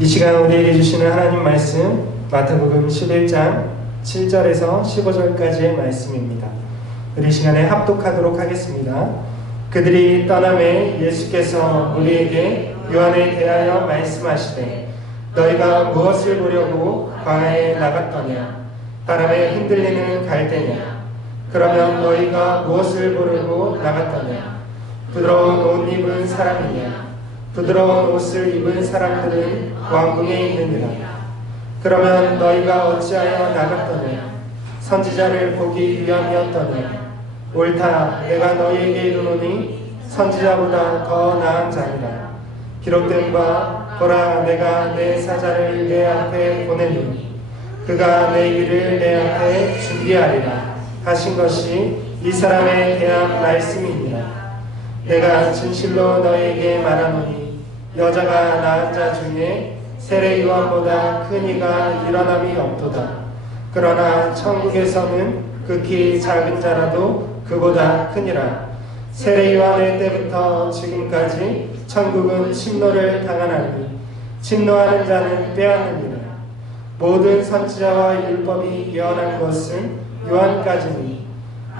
이 시간 우리에게 주시는 하나님 말씀 마태복음 11장 7절에서 15절까지의 말씀입니다. 우리 시간에 합독하도록 하겠습니다. 그들이 떠남에 예수께서 우리에게 요한에 대하여 말씀하시되 너희가 무엇을 보려고 광야에 나갔더냐 바람에 흔들리는 갈대냐 그러면 너희가 무엇을 보려고 나갔더냐 부드러운 옷 입은 사람이냐 부드러운 옷을 입은 사람들은 왕궁에 있느니라. 그러면 너희가 어찌하여 나갔더냐? 선지자를 보기 위함이었더냐? 옳다, 내가 너희에게 이르노니 선지자보다 더 나은 자니라. 기록된 바, 보라, 내가 내 사자를 내 앞에 보내니 그가 내 길을 내 앞에 준비하리라. 하신 것이 이 사람에 대한 말씀이니라. 내가 진실로 너에게 말하노니 여자가 낳은 자 중에 세례 요한보다 큰 이가 일어남이 없도다. 그러나 천국에서는 극히 작은 자라도 그보다 크니라. 세례 요한의 때부터 지금까지 천국은 침노를 당하나니 침노하는 자는 빼앗느니라. 모든 선지자와 율법이 예언한 것은 요한까지니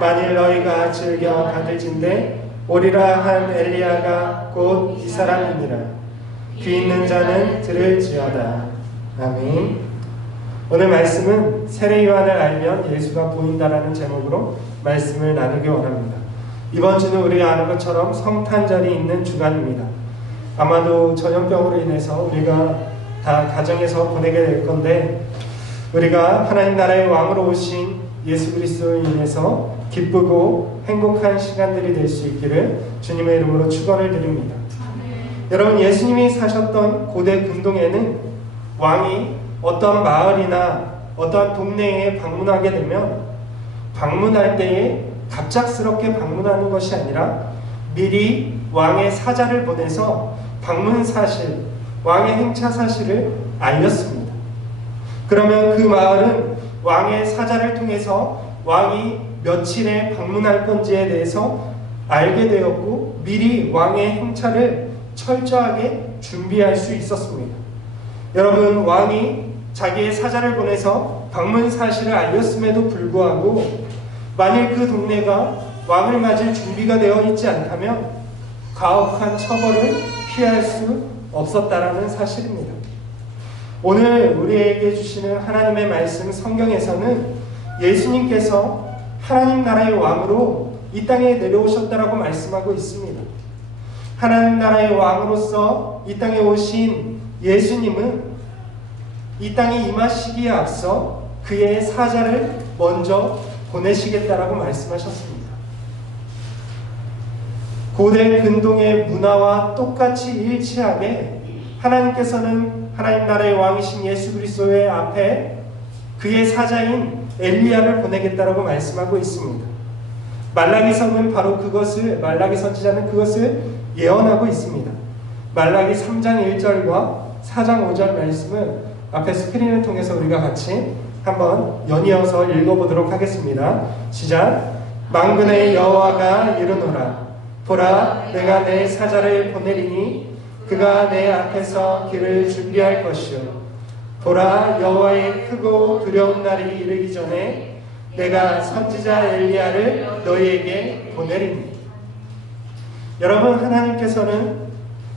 만일 너희가 즐겨 받을진대 오리라 한 엘리야가 곧 이 사람이니라. 귀 있는 자는 들을지어다. 아멘. 오늘 말씀은 세례 요한을 알면 예수가 보인다라는 제목으로 말씀을 나누기 원합니다. 이번 주는 우리가 아는 것처럼 성탄절이 있는 주간입니다. 아마도 전염병으로 인해서 우리가 다 가정에서 보내게 될 건데 우리가 하나님 나라의 왕으로 오신 예수 그리스도로 인해서 기쁘고 행복한 시간들이 될 수 있기를 주님의 이름으로 축원을 드립니다. 여러분 예수님이 사셨던 고대 근동에는 왕이 어떤 마을이나 어떤 동네에 방문하게 되면 방문할 때에 갑작스럽게 방문하는 것이 아니라 미리 왕의 사자를 보내서 방문 사실, 왕의 행차 사실을 알렸습니다. 그러면 그 마을은 왕의 사자를 통해서 왕이 며칠에 방문할 건지에 대해서 알게 되었고 미리 왕의 행차를 철저하게 준비할 수 있었습니다. 여러분, 왕이 자기의 사자를 보내서 방문 사실을 알렸음에도 불구하고 만일 그 동네가 왕을 맞을 준비가 되어 있지 않다면 가혹한 처벌을 피할 수 없었다라는 사실입니다. 오늘 우리에게 주시는 하나님의 말씀 성경에서는 예수님께서 하나님 나라의 왕으로 이 땅에 내려오셨다라고 말씀하고 있습니다. 하나님 나라의 왕으로서 이 땅에 오신 예수님은 이 땅에 임하시기에 앞서 그의 사자를 먼저 보내시겠다라고 말씀하셨습니다. 고대 근동의 문화와 똑같이 일치하게 하나님께서는 하나님 나라의 왕이신 예수 그리스도의 앞에 그의 사자인 엘리야를 보내겠다라고 말씀하고 있습니다. 말라기서는 바로 그것을 말라기 선지자는 그것을 예언하고 있습니다. 말라기 3장 1절과 4장 5절 말씀은 앞에 스크린을 통해서 우리가 같이 한번 연이어서 읽어보도록 하겠습니다. 시작. 망군의 여호와가 이르노라. 보라, 내가 내 사자를 보내리니 그가 내 앞에서 길을 준비할 것이요. 보라, 여호와의 크고 두려운 날이 이르기 전에 내가 선지자 엘리야를 너희에게 보내리니. 여러분 하나님께서는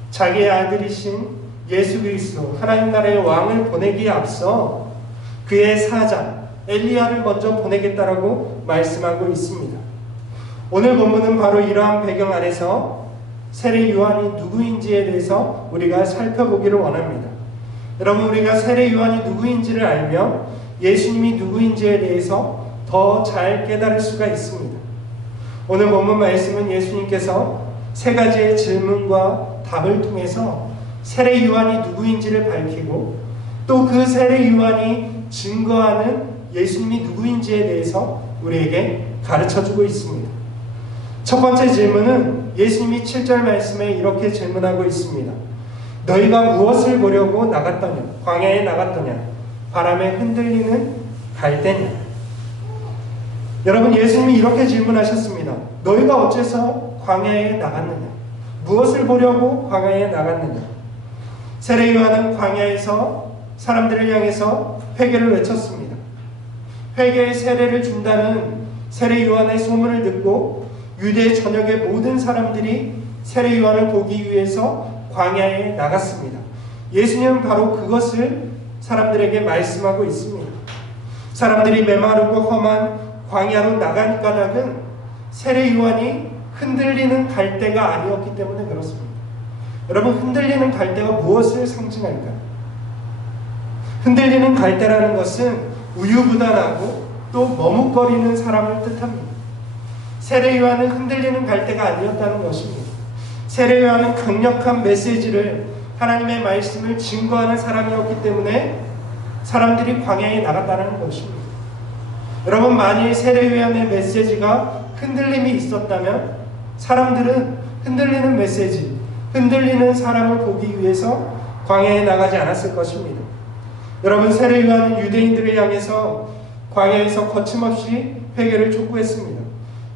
자기의 아들이신 예수 그리스도 하나님 나라의 왕을 보내기에 앞서 그의 사자 엘리야를 먼저 보내겠다라고 말씀하고 있습니다. 오늘 본문은 바로 이러한 배경 아래서 세례 요한이 누구인지에 대해서 우리가 살펴보기를 원합니다. 여러분 우리가 세례 요한이 누구인지를 알면 예수님이 누구인지에 대해서 더 잘 깨달을 수가 있습니다. 오늘 본문 말씀은 예수님께서 세 가지의 질문과 답을 통해서 세례 요한이 누구인지를 밝히고 또 그 세례 요한이 증거하는 예수님이 누구인지에 대해서 우리에게 가르쳐 주고 있습니다. 첫 번째 질문은 예수님이 7절 말씀에 이렇게 질문하고 있습니다. 너희가 무엇을 보려고 나갔더냐? 광야에 나갔더냐? 바람에 흔들리는 갈대냐? 여러분 예수님이 이렇게 질문하셨습니다. 너희가 어째서 광야에 나갔느냐? 무엇을 보려고 광야에 나갔느냐? 세례 요한은 광야에서 사람들을 향해서 회개를 외쳤습니다. 회개의 세례를 준다는 세례 요한의 소문을 듣고 유대 전역의 모든 사람들이 세례 요한을 보기 위해서 광야에 나갔습니다. 예수님은 바로 그것을 사람들에게 말씀하고 있습니다. 사람들이 메마르고 험한 광야로 나간 까닭은 세례 요한이 흔들리는 갈대가 아니었기 때문에 그렇습니다. 여러분 흔들리는 갈대가 무엇을 상징할까요? 흔들리는 갈대라는 것은 우유부단하고 또 머뭇거리는 사람을 뜻합니다. 세례 요한은 흔들리는 갈대가 아니었다는 것입니다. 세례 요한은 강력한 메시지를 하나님의 말씀을 증거하는 사람이었기 때문에 사람들이 광야에 나갔다는 것입니다. 여러분 만일 세례 요한의 메시지가 흔들림이 있었다면 사람들은 흔들리는 메시지, 흔들리는 사람을 보기 위해서 광야에 나가지 않았을 것입니다. 여러분 세례 요한은 유대인들을 향해서 광야에서 거침없이 회개를 촉구했습니다.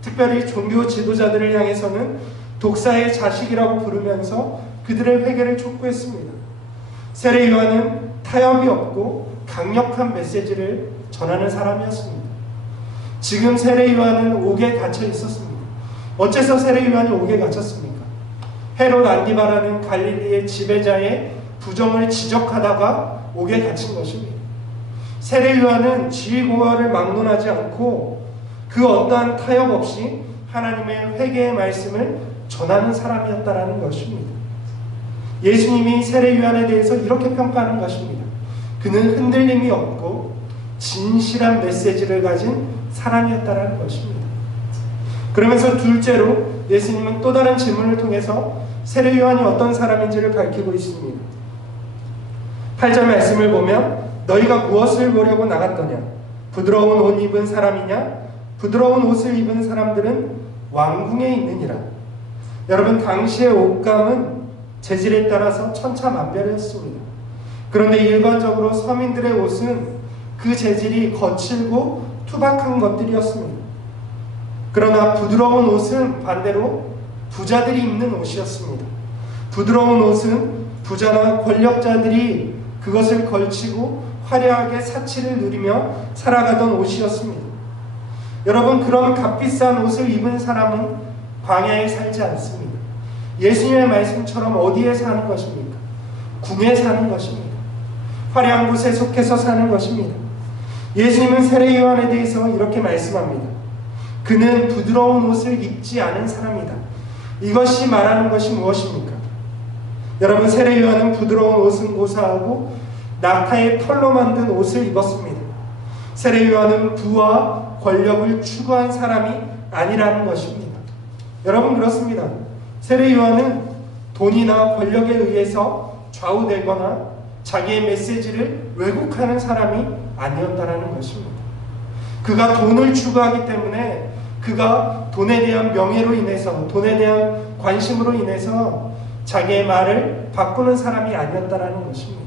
특별히 종교 지도자들을 향해서는 독사의 자식이라고 부르면서 그들의 회개를 촉구했습니다. 세례 요한은 타협이 없고 강력한 메시지를 전하는 사람이었습니다. 지금 세례 요한은 옥에 갇혀 있었습니다. 어째서 세례 요한이 옥에 갇혔습니까? 헤롯 안디바라는 갈릴리의 지배자의 부정을 지적하다가 옥에 갇힌 것입니다. 세례 요한은 지고와를 막론하지 않고 그 어떠한 타협 없이 하나님의 회개의 말씀을 전하는 사람이었다라는 것입니다. 예수님이 세례 요한에 대해서 이렇게 평가하는 것입니다. 그는 흔들림이 없고 진실한 메시지를 가진 사람이었다라는 것입니다. 그러면서 둘째로 예수님은 또 다른 질문을 통해서 세례 요한이 어떤 사람인지를 밝히고 있습니다. 8절 말씀을 보면 너희가 무엇을 보려고 나갔더냐? 부드러운 옷 입은 사람이냐? 부드러운 옷을 입은 사람들은 왕궁에 있느니라. 여러분 당시의 옷감은 재질에 따라서 천차만별이었습니다. 그런데 일반적으로 서민들의 옷은 그 재질이 거칠고 투박한 것들이었습니다. 그러나 부드러운 옷은 반대로 부자들이 입는 옷이었습니다. 부드러운 옷은 부자나 권력자들이 그것을 걸치고 화려하게 사치를 누리며 살아가던 옷이었습니다. 여러분 그런 값비싼 옷을 입은 사람은 광야에 살지 않습니다. 예수님의 말씀처럼 어디에 사는 것입니까? 궁에 사는 것입니다. 화려한 곳에 속해서 사는 것입니다. 예수님은 세례 요한에 대해서 이렇게 말씀합니다. 그는 부드러운 옷을 입지 않은 사람이다. 이것이 말하는 것이 무엇입니까? 여러분 세례 요한은 부드러운 옷은 고사하고 낙타의 털로 만든 옷을 입었습니다. 세례 요한은 부와 권력을 추구한 사람이 아니라는 것입니다. 여러분 그렇습니다. 세례 요한은 돈이나 권력에 의해서 좌우되거나 자기의 메시지를 왜곡하는 사람이 아니었다라는 것입니다. 그가 돈을 추구하기 때문에 그가 돈에 대한 명예로 인해서 돈에 대한 관심으로 인해서 자기의 말을 바꾸는 사람이 아니었다라는 것입니다.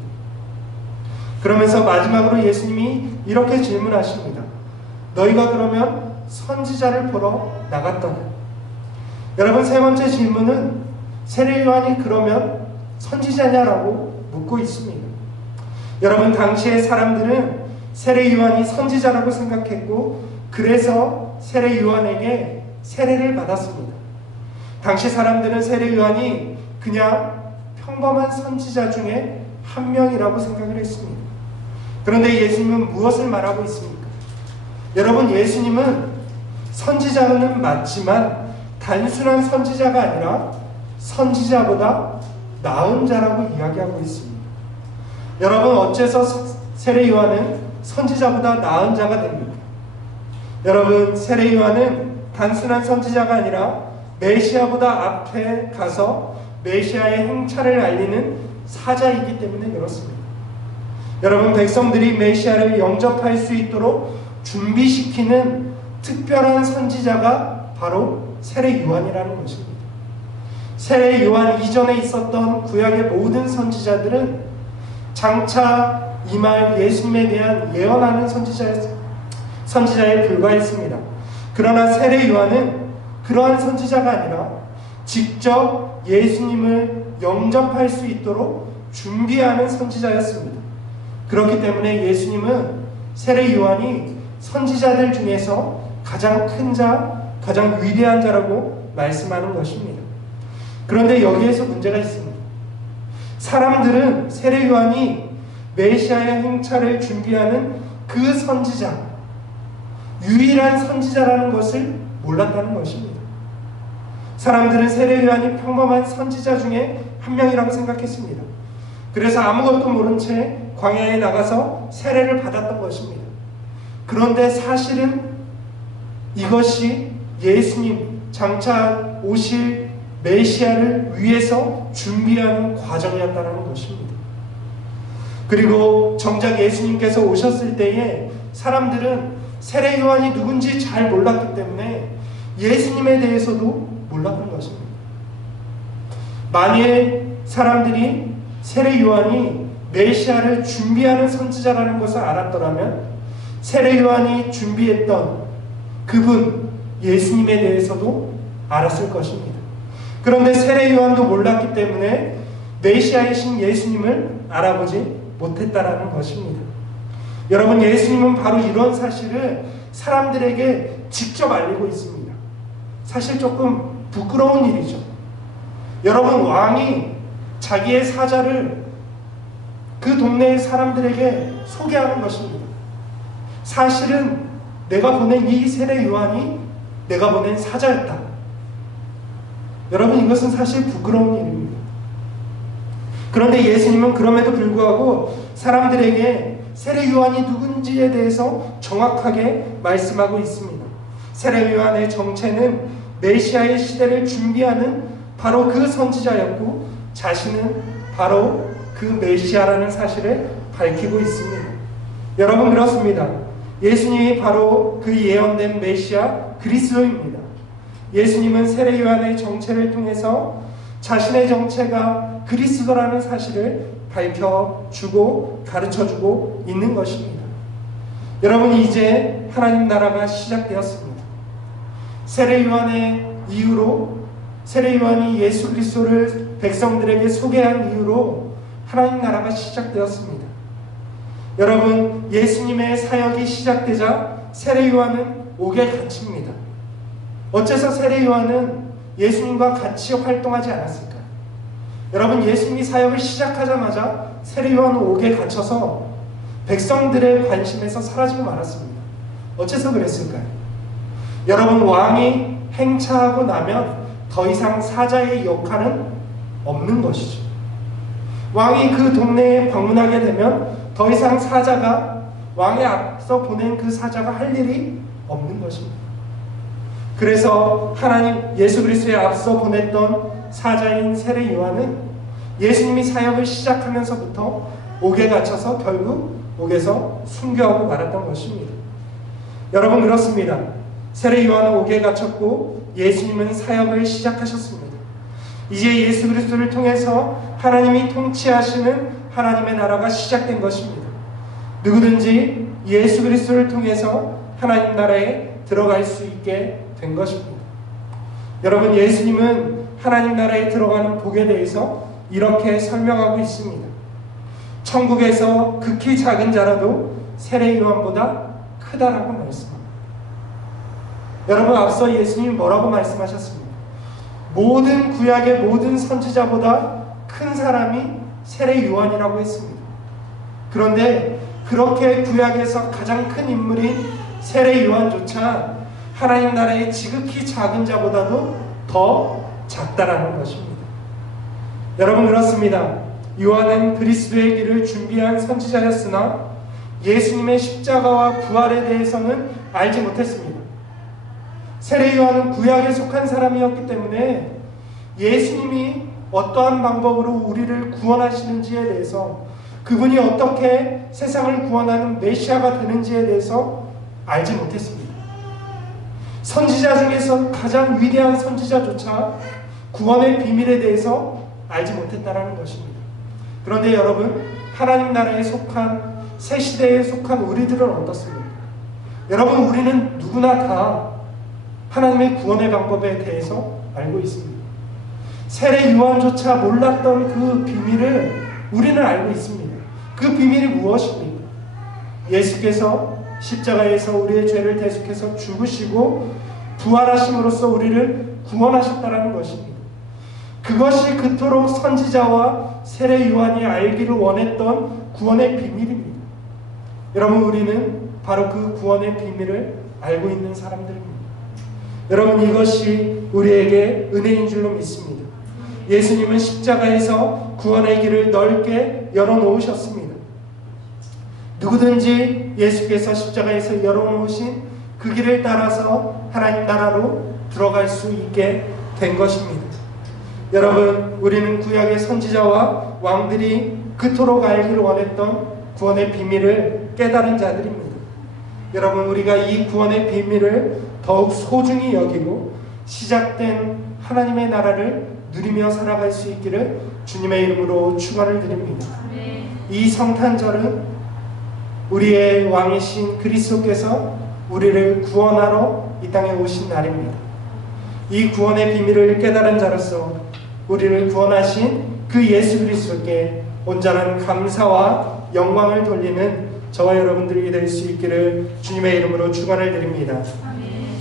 그러면서 마지막으로 예수님이 이렇게 질문하십니다. 너희가 그러면 선지자를 보러 나갔더냐? 여러분 세 번째 질문은 세례 요한이 그러면 선지자냐라고 묻고 있습니다. 여러분 당시의 사람들은 세례 요한이 선지자라고 생각했고 그래서 세례 요한에게 세례를 받았습니다. 당시 사람들은 세례 요한이 그냥 평범한 선지자 중에 한 명이라고 생각을 했습니다. 그런데 예수님은 무엇을 말하고 있습니까? 여러분 예수님은 선지자는 맞지만 단순한 선지자가 아니라 선지자보다 나은 자라고 이야기하고 있습니다. 여러분 어째서 세례 요한은 선지자보다 나은 자가 됩니까? 여러분 세례 요한은 단순한 선지자가 아니라 메시아보다 앞에 가서 메시아의 행차를 알리는 사자이기 때문에 그렇습니다. 여러분 백성들이 메시아를 영접할 수 있도록 준비시키는 특별한 선지자가 바로 세례 요한이라는 것입니다. 세례 요한 이전에 있었던 구약의 모든 선지자들은 장차 이말 예수님에 대한 예언하는 선지자에, 선지자에 불과했습니다. 그러나 세례 요한은 그러한 선지자가 아니라 직접 예수님을 영접할 수 있도록 준비하는 선지자였습니다. 그렇기 때문에 예수님은 세례 요한이 선지자들 중에서 가장 큰 자, 가장 위대한 자라고 말씀하는 것입니다. 그런데 여기에서 문제가 있습니다. 사람들은 세례 요한이 메시아의 행차를 준비하는 그 선지자, 유일한 선지자라는 것을 몰랐다는 것입니다. 사람들은 세례 요한이 평범한 선지자 중에 한 명이라고 생각했습니다. 그래서 아무것도 모른 채 광야에 나가서 세례를 받았던 것입니다. 그런데 사실은 이것이 예수님 장차 오실 메시아를 위해서 준비하는 과정이었다는 것입니다. 그리고 정작 예수님께서 오셨을 때에 사람들은 세례 요한이 누군지 잘 몰랐기 때문에 예수님에 대해서도 몰랐던 것입니다. 만일 사람들이 세례 요한이 메시아를 준비하는 선지자라는 것을 알았더라면 세례 요한이 준비했던 그분 예수님에 대해서도 알았을 것입니다. 그런데 세례 요한도 몰랐기 때문에 메시아이신 예수님을 알아보지 못했다라는 것입니다. 여러분 예수님은 바로 이런 사실을 사람들에게 직접 알리고 있습니다. 사실 조금 부끄러운 일이죠. 여러분 왕이 자기의 사자를 그 동네의 사람들에게 소개하는 것입니다. 사실은 내가 보낸 이 세례 요한이 내가 보낸 사자였다. 여러분 이것은 사실 부끄러운 일입니다. 그런데 예수님은 그럼에도 불구하고 사람들에게 세례 요한이 누군지에 대해서 정확하게 말씀하고 있습니다. 세례 요한의 정체는 메시아의 시대를 준비하는 바로 그 선지자였고 자신은 바로 그 메시아라는 사실을 밝히고 있습니다. 여러분 그렇습니다. 예수님이 바로 그 예언된 메시아 그리스도입니다. 예수님은 세례 요한의 정체를 통해서 자신의 정체가 그리스도라는 사실을 밝혀주고 가르쳐 주고 있는 것입니다. 여러분 이제 하나님 나라가 시작되었습니다. 세례 요한의 이후로 세례 요한이 예수 그리스도를 백성들에게 소개한 이후로 하나님 나라가 시작되었습니다. 여러분 예수님의 사역이 시작되자 세례 요한은 옥에 갇힙니다. 어째서 세례 요한은 예수님과 같이 활동하지 않았을까요? 여러분 예수님이 사역을 시작하자마자 세례 요한은 옥에 갇혀서 백성들의 관심에서 사라지고 말았습니다. 어째서 그랬을까요? 여러분 왕이 행차하고 나면 더 이상 사자의 역할은 없는 것이죠. 왕이 그 동네에 방문하게 되면 더 이상 사자가 왕의 앞서 보낸 그 사자가 할 일이 없는 것입니다. 그래서 하나님 예수 그리스도에 앞서 보냈던 사자인 세례 요한은 예수님이 사역을 시작하면서부터 옥에 갇혀서 결국 옥에서 순교하고 말았던 것입니다. 여러분 그렇습니다. 세례 요한은 옥에 갇혔고 예수님은 사역을 시작하셨습니다. 이제 예수 그리스도를 통해서 하나님이 통치하시는 하나님의 나라가 시작된 것입니다. 누구든지 예수 그리스도를 통해서 하나님 나라에 들어갈 수 있게 된 것입니다. 여러분 예수님은 하나님 나라에 들어가는 복에 대해서 이렇게 설명하고 있습니다. 천국에서 극히 작은 자라도 세례 요한보다 크다라고 말씀합니다. 여러분 앞서 예수님이 뭐라고 말씀하셨습니까? 모든 구약의 모든 선지자보다 큰 사람이 세례 요한이라고 했습니다. 그런데 그렇게 구약에서 가장 큰 인물인 세례 요한조차 하나님 나라의 지극히 작은 자보다도 더 작다라는 것입니다. 여러분 그렇습니다. 요한은 그리스도의 길을 준비한 선지자였으나 예수님의 십자가와 부활에 대해서는 알지 못했습니다. 세례 요한은 구약에 속한 사람이었기 때문에 예수님이 어떠한 방법으로 우리를 구원하시는지에 대해서 그분이 어떻게 세상을 구원하는 메시아가 되는지에 대해서 알지 못했습니다. 선지자 중에서 가장 위대한 선지자조차 구원의 비밀에 대해서 알지 못했다라는 것입니다. 그런데 여러분, 하나님 나라에 속한 새 시대에 속한 우리들은 어떻습니까? 여러분, 우리는 누구나 다 하나님의 구원의 방법에 대해서 알고 있습니다. 세례 요한조차 몰랐던 그 비밀을 우리는 알고 있습니다. 그 비밀이 무엇입니까? 예수께서 십자가에서 우리의 죄를 대속해서 죽으시고 부활하심으로써 우리를 구원하셨다는 것입니다. 그것이 그토록 선지자와 세례 요한이 알기를 원했던 구원의 비밀입니다. 여러분 우리는 바로 그 구원의 비밀을 알고 있는 사람들입니다. 여러분 이것이 우리에게 은혜인 줄로 믿습니다. 예수님은 십자가에서 구원의 길을 넓게 열어놓으셨습니다. 누구든지 예수께서 십자가에서 열어놓으신 그 길을 따라서 하나님 나라로 들어갈 수 있게 된 것입니다. 여러분, 우리는 구약의 선지자와 왕들이 그토록 알기를 원했던 구원의 비밀을 깨달은 자들입니다. 여러분, 우리가 이 구원의 비밀을 더욱 소중히 여기고 시작된 하나님의 나라를 누리며 살아갈 수 있기를 주님의 이름으로 축원을 드립니다. 이 성탄절은 우리의 왕이신 그리스도께서 우리를 구원하러 이 땅에 오신 날입니다. 이 구원의 비밀을 깨달은 자로서 우리를 구원하신 그 예수 그리스도께 온전한 감사와 영광을 돌리는 저와 여러분들이 될 수 있기를 주님의 이름으로 축원을 드립니다.